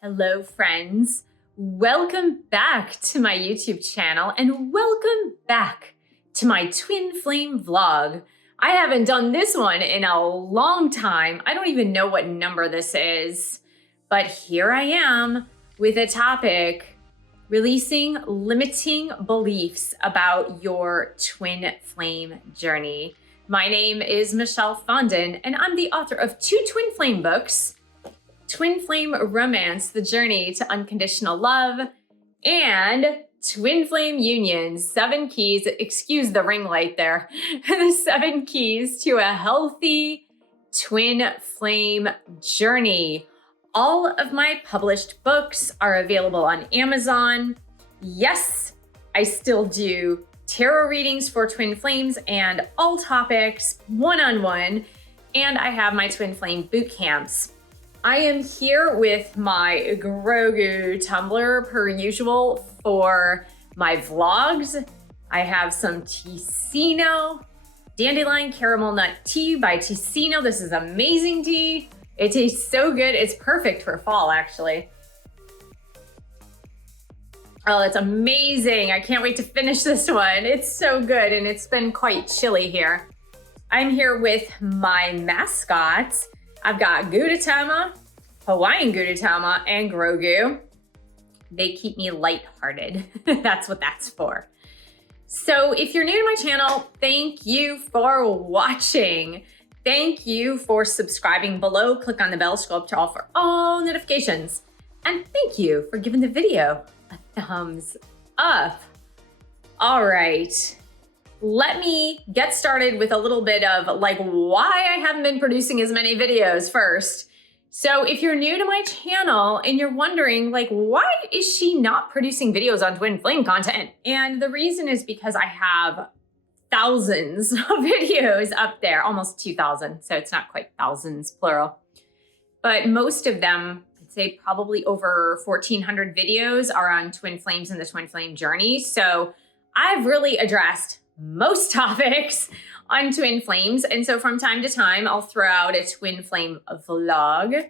Hello, friends. Welcome back to my YouTube channel and welcome back to my twin flame vlog. I haven't done this one in a long time. I don't even know what number this is, but here I am with a topic: releasing limiting beliefs about your twin flame journey. My name is Michelle Fondin, and I'm the author of 2 twin flame books: Twin Flame Romance, The Journey to Unconditional Love, and Twin Flame Union, 7 Keys, excuse the ring light there, the 7 Keys to a Healthy Twin Flame Journey. All of my published books are available on Amazon. Yes, I still do tarot readings for twin flames and all topics, one-on-one, and I have my twin flame boot camps. I am here with my Grogu tumbler per usual for my vlogs. I have some Ticino Dandelion Caramel Nut Tea by Ticino. This is amazing tea. It tastes so good. It's perfect for fall, actually. Oh, it's amazing. I can't wait to finish this one. It's so good, and it's been quite chilly here. I'm here with my mascots. I've got Gudetama, Hawaiian Gudetama, and Grogu. They keep me lighthearted. That's what that's for. So if you're new to my channel, thank you for watching. Thank you for subscribing below. Click on the bell, scroll up to all for all notifications. And thank you for giving the video a thumbs up. All right. Let me get started with a little bit of why I haven't been producing as many videos first. So if you're new to my channel and you're wondering why is she not producing videos on twin flame content? And the reason is because I have thousands of videos up there, almost 2,000. So it's not quite thousands, plural. But most of them, I'd say probably over 1,400 videos are on twin flames and the twin flame journey. So I've really addressed most topics on twin flames. And so from time to time, I'll throw out a twin flame vlog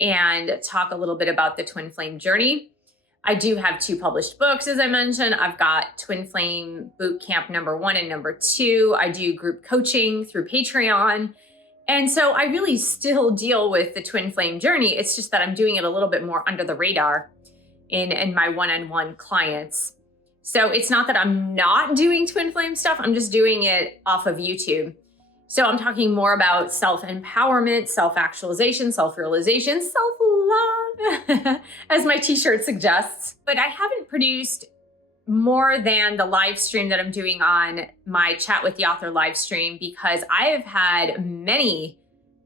and talk a little bit about the twin flame journey. I do have 2 published books, as I mentioned. I've got Twin Flame Boot Camp number 1 and number 2. I do group coaching through Patreon. And so I really still deal with the twin flame journey. It's just that I'm doing it a little bit more under the radar in my one-on-one clients. So it's not that I'm not doing twin flame stuff, I'm just doing it off of YouTube. So I'm talking more about self-empowerment, self-actualization, self-realization, self-love, as my t-shirt suggests. But I haven't produced more than the live stream that I'm doing on my Chat with the Author live stream because I have had many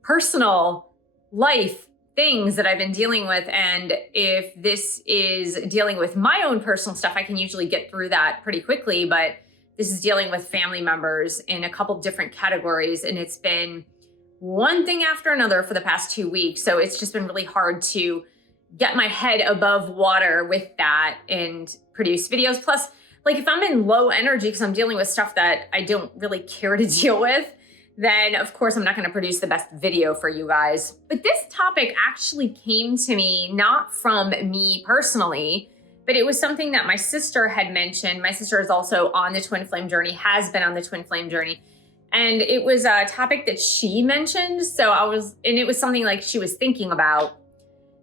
personal life things that I've been dealing with. And if this is dealing with my own personal stuff, I can usually get through that pretty quickly. But this is dealing with family members in a couple different categories. And it's been one thing after another for the past 2 weeks. So it's just been really hard to get my head above water with that and produce videos. Plus, if I'm in low energy because I'm dealing with stuff that I don't really care to deal with, then of course I'm not going to produce the best video for you guys. But this topic actually came to me not from me personally, but it was something that my sister had mentioned. My sister is also on the twin flame journey, has been on the twin flame journey. And it was a topic that she mentioned. And it was something she was thinking about.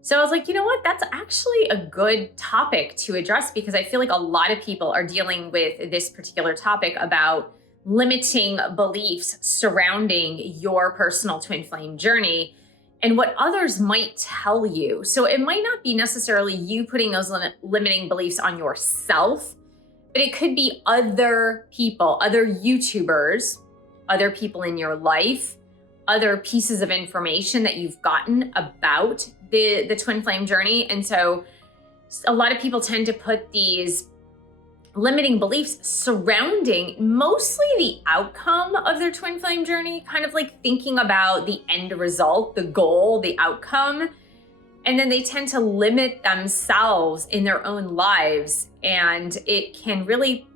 So I was like, you know what? That's actually a good topic to address because I feel like a lot of people are dealing with this particular topic about limiting beliefs surrounding your personal twin flame journey and what others might tell you. So it might not be necessarily you putting those limiting beliefs on yourself, but it could be other people, other YouTubers, other people in your life, other pieces of information that you've gotten about the twin flame journey. And so a lot of people tend to put these limiting beliefs surrounding mostly the outcome of their twin flame journey, kind of thinking about the end result, the goal, the outcome. And then they tend to limit themselves in their own lives. And it can really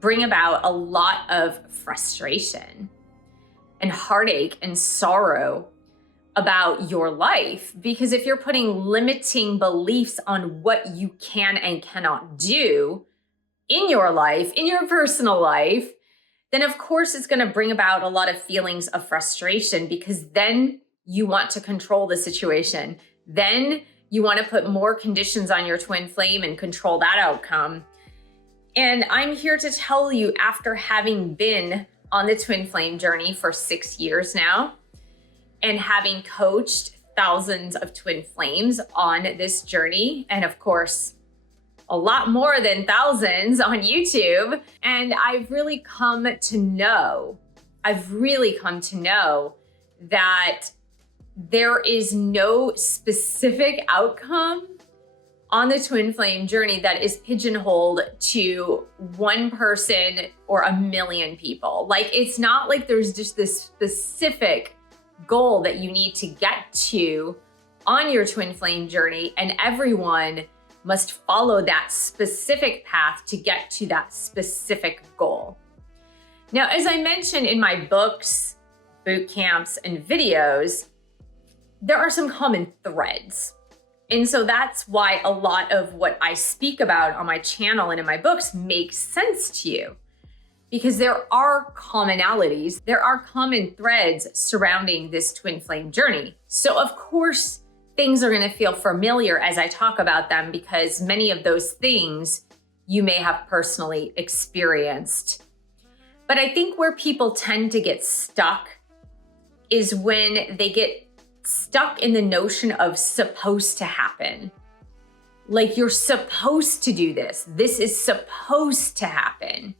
bring about a lot of frustration and heartache and sorrow about your life. Because if you're putting limiting beliefs on what you can and cannot do in your life, in your personal life, then of course it's going to bring about a lot of feelings of frustration, because then you want to control the situation. Then you want to put more conditions on your twin flame and control that outcome. And I'm here to tell you, after having been on the twin flame journey for 6 years now, and having coached thousands of twin flames on this journey, and of course, a lot more than thousands on YouTube, and I've really come to know that there is no specific outcome on the twin flame journey that is pigeonholed to one person or a million people. Like, it's not like there's just this specific goal that you need to get to on your twin flame journey, and everyone must follow that specific path to get to that specific goal. Now, as I mentioned in my books, boot camps, and videos, there are some common threads. And so that's why a lot of what I speak about on my channel and in my books makes sense to you, because there are commonalities, there are common threads surrounding this twin flame journey. So of course, things are going to feel familiar as I talk about them, because many of those things you may have personally experienced. But I think where people tend to get stuck is when they get stuck in the notion of supposed to happen. Like, you're supposed to do this. This is supposed to happen.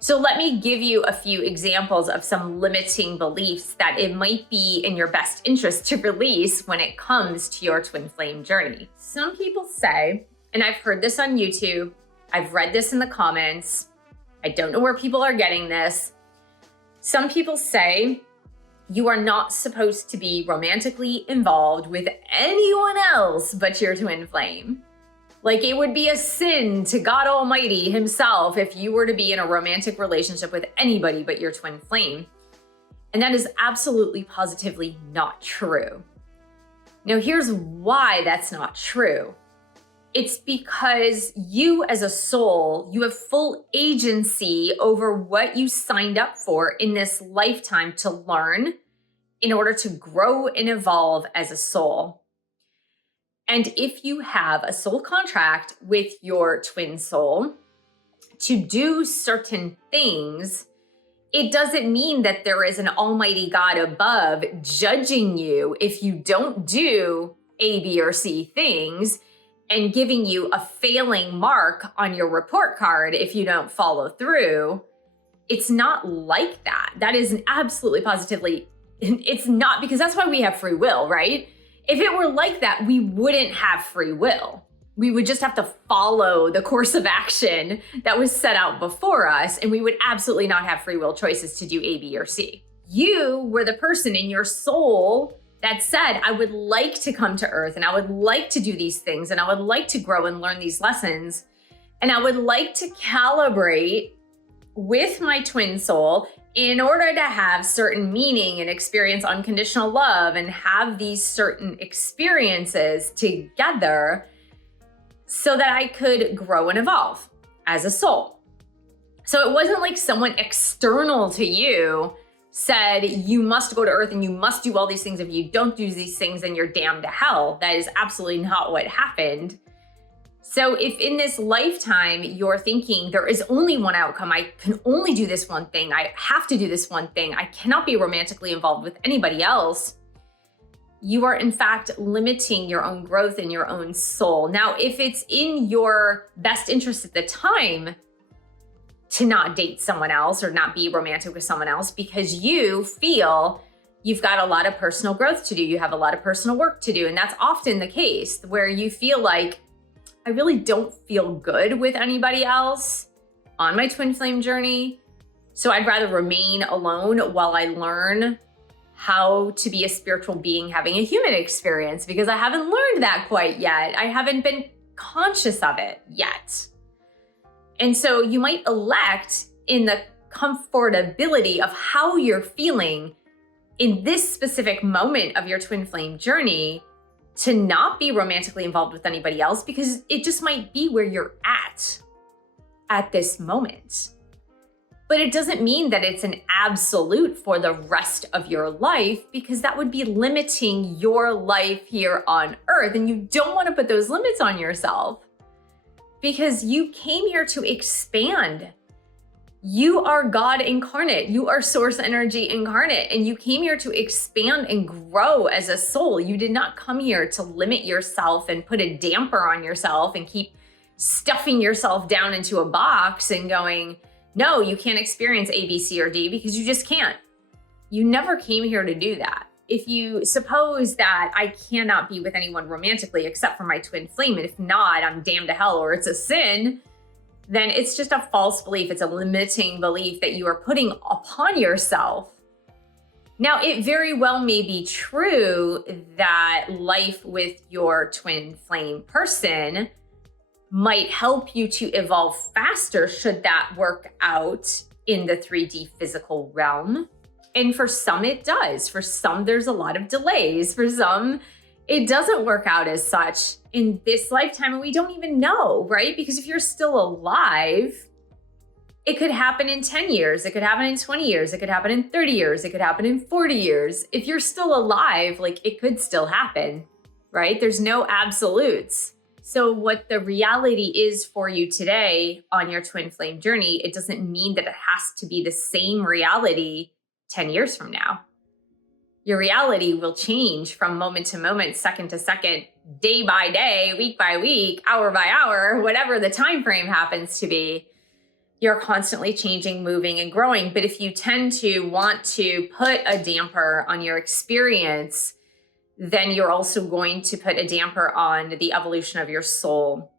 So let me give you a few examples of some limiting beliefs that it might be in your best interest to release when it comes to your twin flame journey. Some people say, and I've heard this on YouTube, I've read this in the comments, I don't know where people are getting this. Some people say you are not supposed to be romantically involved with anyone else but your twin flame. Like, it would be a sin to God Almighty himself if you were to be in a romantic relationship with anybody but your twin flame. And that is absolutely positively not true. Now, here's why that's not true. It's because you as a soul, you have full agency over what you signed up for in this lifetime to learn in order to grow and evolve as a soul. And if you have a soul contract with your twin soul to do certain things, it doesn't mean that there is an almighty God above judging you if you don't do A, B, or C things, and giving you a failing mark on your report card if you don't follow through. It's not like that. That is absolutely positively, it's not, because that's why we have free will, right? If it were like that, we wouldn't have free will. We would just have to follow the course of action that was set out before us, and we would absolutely not have free will choices to do A, B, or C. You were the person in your soul that said, I would like to come to earth, and I would like to do these things, and I would like to grow and learn these lessons, and I would like to calibrate with my twin soul in order to have certain meaning and experience unconditional love and have these certain experiences together so that I could grow and evolve as a soul. So it wasn't like someone external to you said, you must go to earth and you must do all these things. If you don't do these things, then you're damned to hell. That is absolutely not what happened. So if in this lifetime you're thinking there is only one outcome, I can only do this one thing, I have to do this one thing, I cannot be romantically involved with anybody else, you are in fact limiting your own growth in your own soul. Now, if it's in your best interest at the time to not date someone else or not be romantic with someone else because you feel you've got a lot of personal growth to do, you have a lot of personal work to do, and that's often the case where you feel like, I really don't feel good with anybody else on my twin flame journey, so I'd rather remain alone while I learn how to be a spiritual being having a human experience, because I haven't learned that quite yet. I haven't been conscious of it yet. And so you might elect, in the comfortability of how you're feeling in this specific moment of your twin flame journey to not be romantically involved with anybody else because it just might be where you're at this moment. But it doesn't mean that it's an absolute for the rest of your life, because that would be limiting your life here on earth. And you don't want to put those limits on yourself because you came here to expand. You are God incarnate. You are source energy incarnate, and you came here to expand and grow as a soul. You did not come here to limit yourself and put a damper on yourself and keep stuffing yourself down into a box and going, no, you can't experience A, B, C, or D, because you just can't. You never came here to do that. If you suppose that I cannot be with anyone romantically except for my twin flame, and if not, I'm damned to hell or it's a sin, then it's just a false belief. It's a limiting belief that you are putting upon yourself. Now, it very well may be true that life with your twin flame person might help you to evolve faster should that work out in the 3D physical realm. And for some, it does. For some, there's a lot of delays. For some, it doesn't work out as such in this lifetime, and we don't even know, right? Because if you're still alive, it could happen in 10 years. It could happen in 20 years. It could happen in 30 years. It could happen in 40 years. If you're still alive, like, it could still happen, right? There's no absolutes. So what the reality is for you today on your twin flame journey, it doesn't mean that it has to be the same reality 10 years from now. Your reality will change from moment to moment, second to second, day by day, week by week, hour by hour, whatever the time frame happens to be. You're constantly changing, moving, and growing. But if you tend to want to put a damper on your experience, then you're also going to put a damper on the evolution of your soul.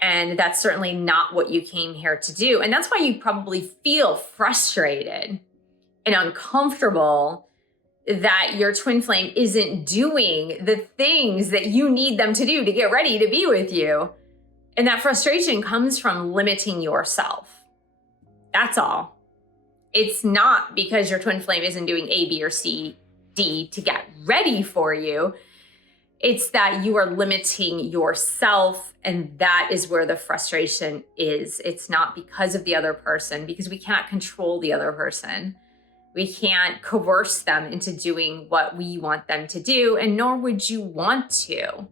And that's certainly not what you came here to do. And that's why you probably feel frustrated and uncomfortable that your twin flame isn't doing the things that you need them to do to get ready to be with you. And that frustration comes from limiting yourself. That's all. It's not because your twin flame isn't doing A, B, or C, D to get ready for you. It's that you are limiting yourself, and that is where the frustration is. It's not because of the other person, because we cannot control the other person. We can't coerce them into doing what we want them to do, and nor would you want to.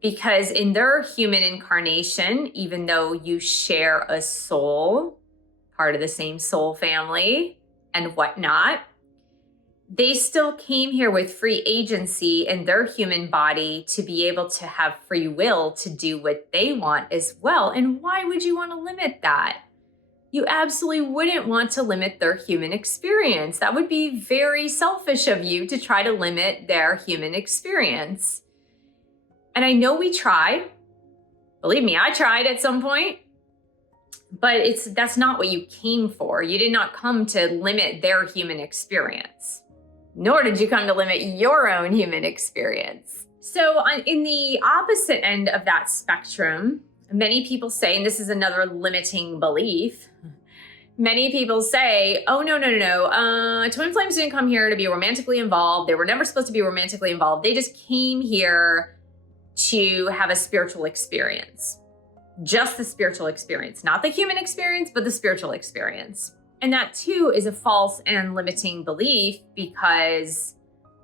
Because in their human incarnation, even though you share a soul, part of the same soul family and whatnot, they still came here with free agency in their human body to be able to have free will to do what they want as well. And why would you want to limit that? You absolutely wouldn't want to limit their human experience. That would be very selfish of you to try to limit their human experience. And I know we tried. Believe me, I tried at some point. But that's not what you came for. You did not come to limit their human experience, nor did you come to limit your own human experience. So in the opposite end of that spectrum, many people say, and this is another limiting belief, many people say, oh, no. Twin flames didn't come here to be romantically involved. They were never supposed to be romantically involved. They just came here to have a spiritual experience. Just the spiritual experience, not the human experience, but the spiritual experience. And that too is a false and limiting belief, because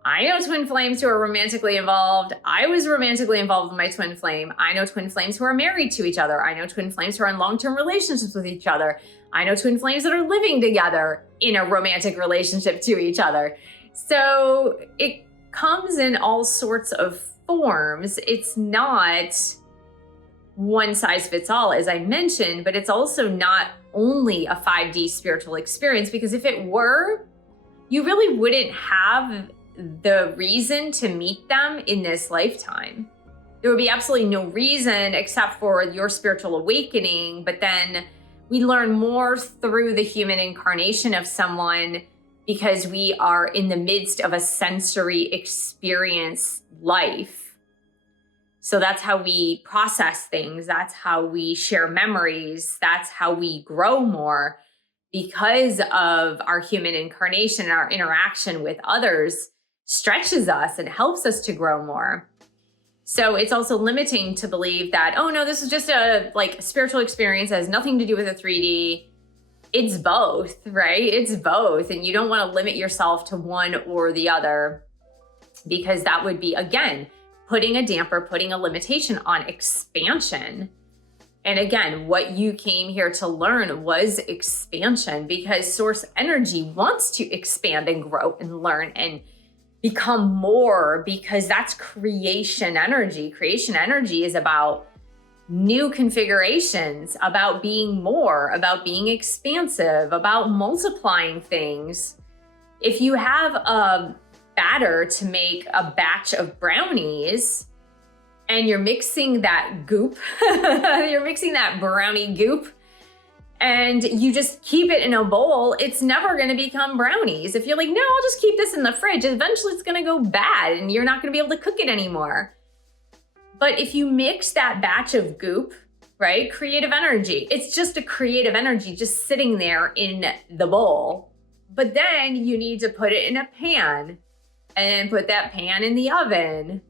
I know twin flames who are romantically involved. I was romantically involved with my twin flame. I know twin flames who are married to each other. I know twin flames who are in long-term relationships with each other. I know twin flames that are living together in a romantic relationship to each other. So it comes in all sorts of forms. It's not one size fits all, as I mentioned, but it's also not only a 5D spiritual experience, because if it were, you really wouldn't have the reason to meet them in this lifetime. There would be absolutely no reason except for your spiritual awakening, but then we learn more through the human incarnation of someone because we are in the midst of a sensory experience life. So that's how we process things. That's how we share memories. That's how we grow more. because of our human incarnation and our interaction with others stretches us and helps us to grow more. So it's also limiting to believe that, oh no, this is just a spiritual experience. It has nothing to do with a 3D. It's both, right? It's both. And you don't want to limit yourself to one or the other, because that would be, again, putting a damper, putting a limitation on expansion. And again, what you came here to learn was expansion, because source energy wants to expand and grow and learn and become more, because that's creation energy. Creation energy is about new configurations, about being more, about being expansive, about multiplying things. If you have a batter to make a batch of brownies and you're mixing that goop, you're mixing that brownie goop, and you just keep it in a bowl, it's never gonna become brownies. If you're like, no, I'll just keep this in the fridge, eventually it's gonna go bad and you're not gonna be able to cook it anymore. But if you mix that batch of goop, right, creative energy, it's just a creative energy just sitting there in the bowl. But then you need to put it in a pan and put that pan in the oven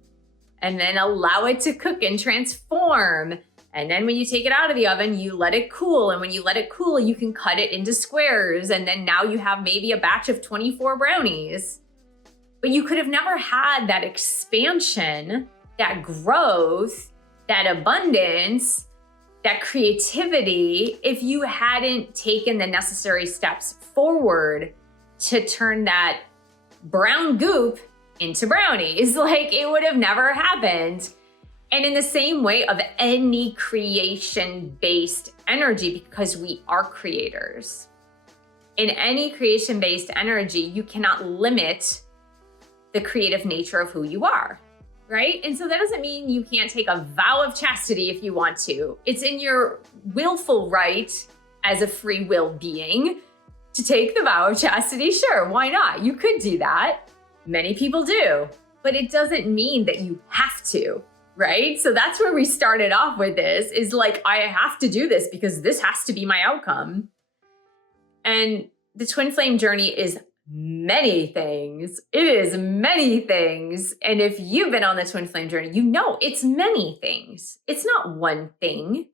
and then allow it to cook and transform. And then when you take it out of the oven, you let it cool. And when you let it cool, you can cut it into squares. And then now you have maybe a batch of 24 brownies. But you could have never had that expansion, that growth, that abundance, that creativity, if you hadn't taken the necessary steps forward to turn that brown goop into brownies. It would have never happened. And in the same way of any creation-based energy, because we are creators. In any creation-based energy, you cannot limit the creative nature of who you are, right? And so that doesn't mean you can't take a vow of chastity if you want to. It's in your willful right as a free will being to take the vow of chastity. Sure, why not? You could do that. Many people do, but it doesn't mean that you have to, right? So that's where we started off with this, is I have to do this because this has to be my outcome. And the twin flame journey is many things. It is many things. And if you've been on the twin flame journey, you know it's many things. It's not one thing.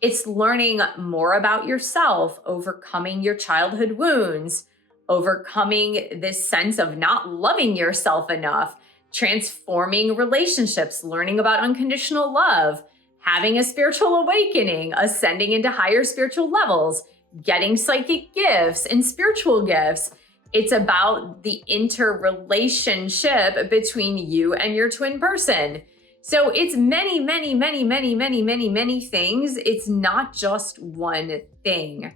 It's learning more about yourself, overcoming your childhood wounds, overcoming this sense of not loving yourself enough, transforming relationships, learning about unconditional love, having a spiritual awakening, ascending into higher spiritual levels, getting psychic gifts and spiritual gifts. It's about the interrelationship between you and your twin person. So it's many, many, many, many, many, many, many things. It's not just one thing.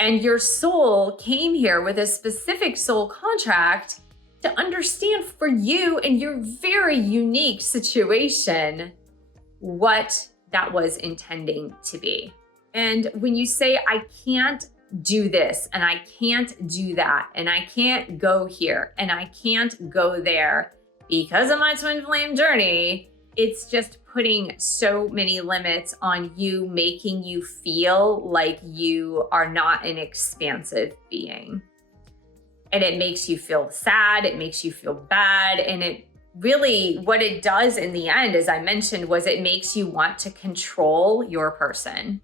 And your soul came here with a specific soul contract to understand for you and your very unique situation what that was intending to be. And when you say, I can't do this, and I can't do that, and I can't go here, and I can't go there because of my twin flame journey, it's just putting so many limits on you, making you feel like you are not an expansive being. And it makes you feel sad, it makes you feel bad, and it really, what it does in the end, as I mentioned, was it makes you want to control your person,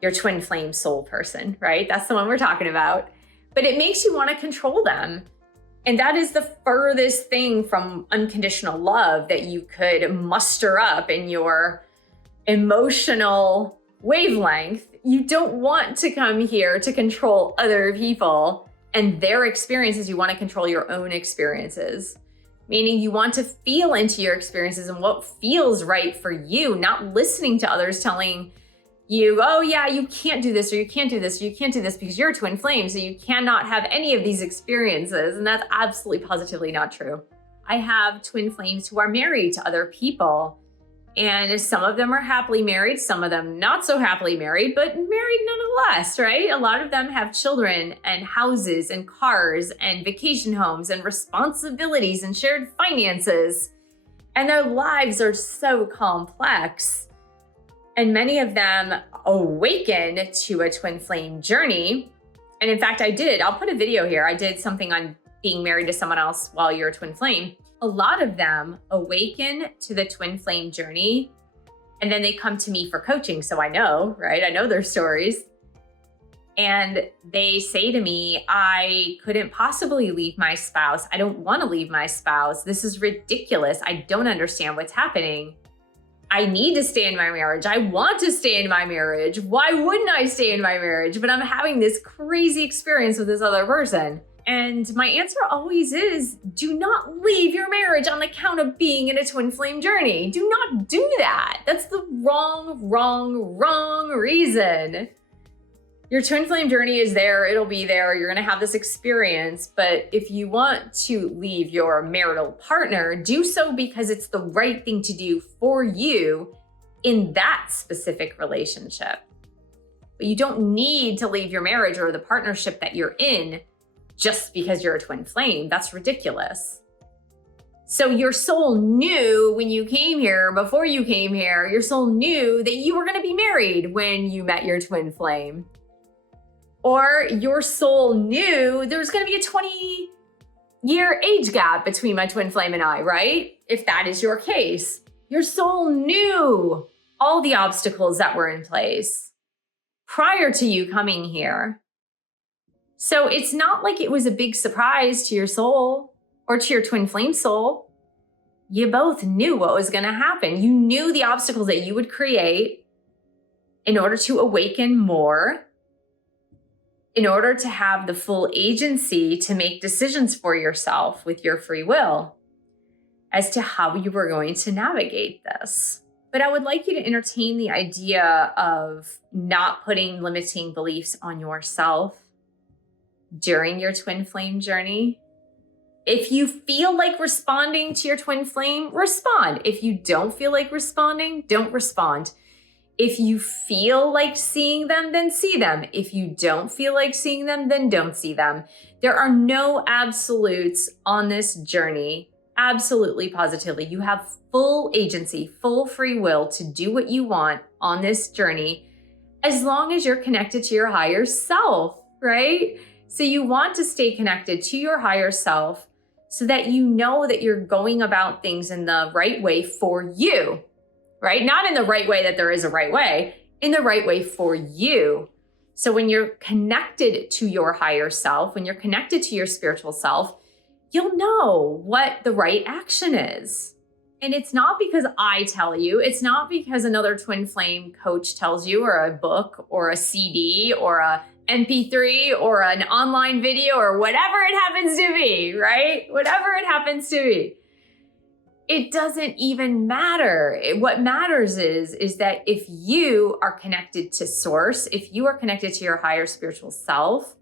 your twin flame soul person, right? That's the one we're talking about. But it makes you want to control them. And that is the furthest thing from unconditional love that you could muster up in your emotional wavelength. You don't want to come here to control other people and their experiences. You want to control your own experiences, meaning you want to feel into your experiences and what feels right for you, not listening to others telling you, oh yeah, you can't do this, or you can't do this, or you can't do this because you're a twin flame, so you cannot have any of these experiences. And that's absolutely positively not true. I have twin flames who are married to other people, and some of them are happily married, some of them not so happily married, but married nonetheless, right? A lot of them have children and houses and cars and vacation homes and responsibilities and shared finances, and their lives are so complex. And many of them awaken to a twin flame journey. And in fact, I'll put a video here. I did something on being married to someone else while you're a twin flame. A lot of them awaken to the twin flame journey, and then they come to me for coaching. So I know, right? I know their stories. And they say to me, I couldn't possibly leave my spouse. I don't want to leave my spouse. This is ridiculous. I don't understand what's happening. I need to stay in my marriage. I want to stay in my marriage. Why wouldn't I stay in my marriage? But I'm having this crazy experience with this other person. And my answer always is, do not leave your marriage on the count of being in a twin flame journey. Do not do that. That's the wrong reason. Your twin flame journey is there. It'll be there. You're going to have this experience. But if you want to leave your marital partner, do so because it's the right thing to do for you in that specific relationship. But you don't need to leave your marriage or the partnership that you're in just because you're a twin flame. That's ridiculous. So your soul knew when you came here, before you came here, your soul knew that you were going to be married when you met your twin flame. Or your soul knew there was going to be a 20-year age gap between my twin flame and I, right? If that is your case, your soul knew all the obstacles that were in place prior to you coming here. So it's not like it was a big surprise to your soul or to your twin flame soul. You both knew what was going to happen. You knew the obstacles that you would create in order to awaken more, in order to have the full agency to make decisions for yourself with your free will as to how you were going to navigate this. But I would like you to entertain the idea of not putting limiting beliefs on yourself during your twin flame journey. If you feel like responding to your twin flame, respond. If you don't feel like responding, don't respond. If you feel like seeing them, then see them. If you don't feel like seeing them, then don't see them. There are no absolutes on this journey. Absolutely, positively. You have full agency, full free will to do what you want on this journey, as long as you're connected to your higher self, right? So you want to stay connected to your higher self so that you know that you're going about things in the right way for you, right? Not in the right way that there is a right way, in the right way for you. So when you're connected to your higher self, when you're connected to your spiritual self, you'll know what the right action is. And it's not because I tell you, it's not because another twin flame coach tells you, or a book or a CD or a MP3 or an online video or whatever it happens to be, right? Whatever it happens to be. It doesn't even matter. What matters is that if you are connected to source, if you are connected to your higher spiritual self,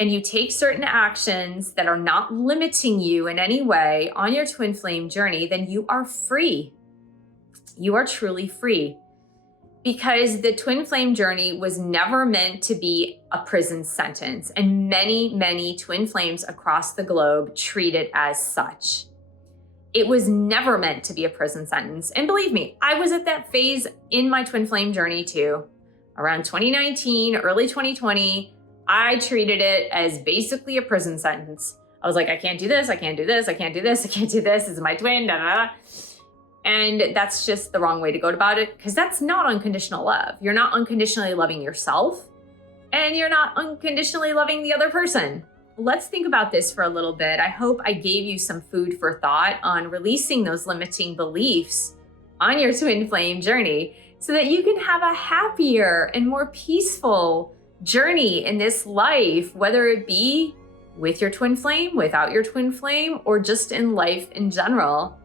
and you take certain actions that are not limiting you in any way on your twin flame journey, then you are free. You are truly free. Because the twin flame journey was never meant to be a prison sentence. And many twin flames across the globe treat it as such. It was never meant to be a prison sentence. And believe me, I was at that phase in my twin flame journey too. Around 2019, early 2020, I treated it as basically a prison sentence. I was like, I can't do this, I can't do this, I can't do this, I can't do this, this is my twin, da da da. And that's just the wrong way to go about it, because that's not unconditional love. You're not unconditionally loving yourself, and you're not unconditionally loving the other person. Let's think about this for a little bit. I hope I gave you some food for thought on releasing those limiting beliefs on your twin flame journey so that you can have a happier and more peaceful journey in this life, whether it be with your twin flame, without your twin flame, or just in life in general.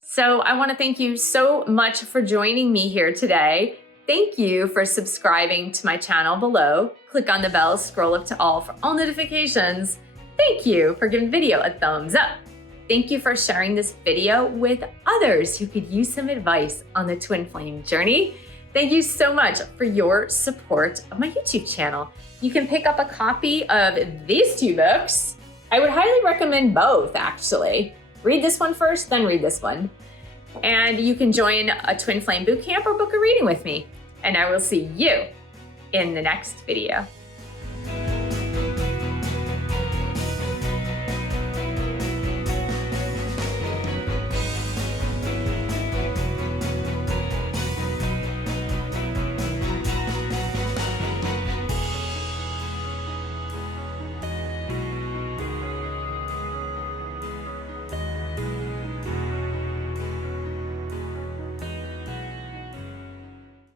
So I want to thank you so much for joining me here today. Thank you for subscribing to my channel below. Click on the bell, scroll up to all for all notifications. Thank you for giving the video a thumbs up. Thank you for sharing this video with others who could use some advice on the twin flame journey. Thank you so much for your support of my YouTube channel. You can pick up a copy of these two books. I would highly recommend both, actually. Read this one first, then read this one. And you can join a Twin Flame Bootcamp or book a reading with me. And I will see you in the next video.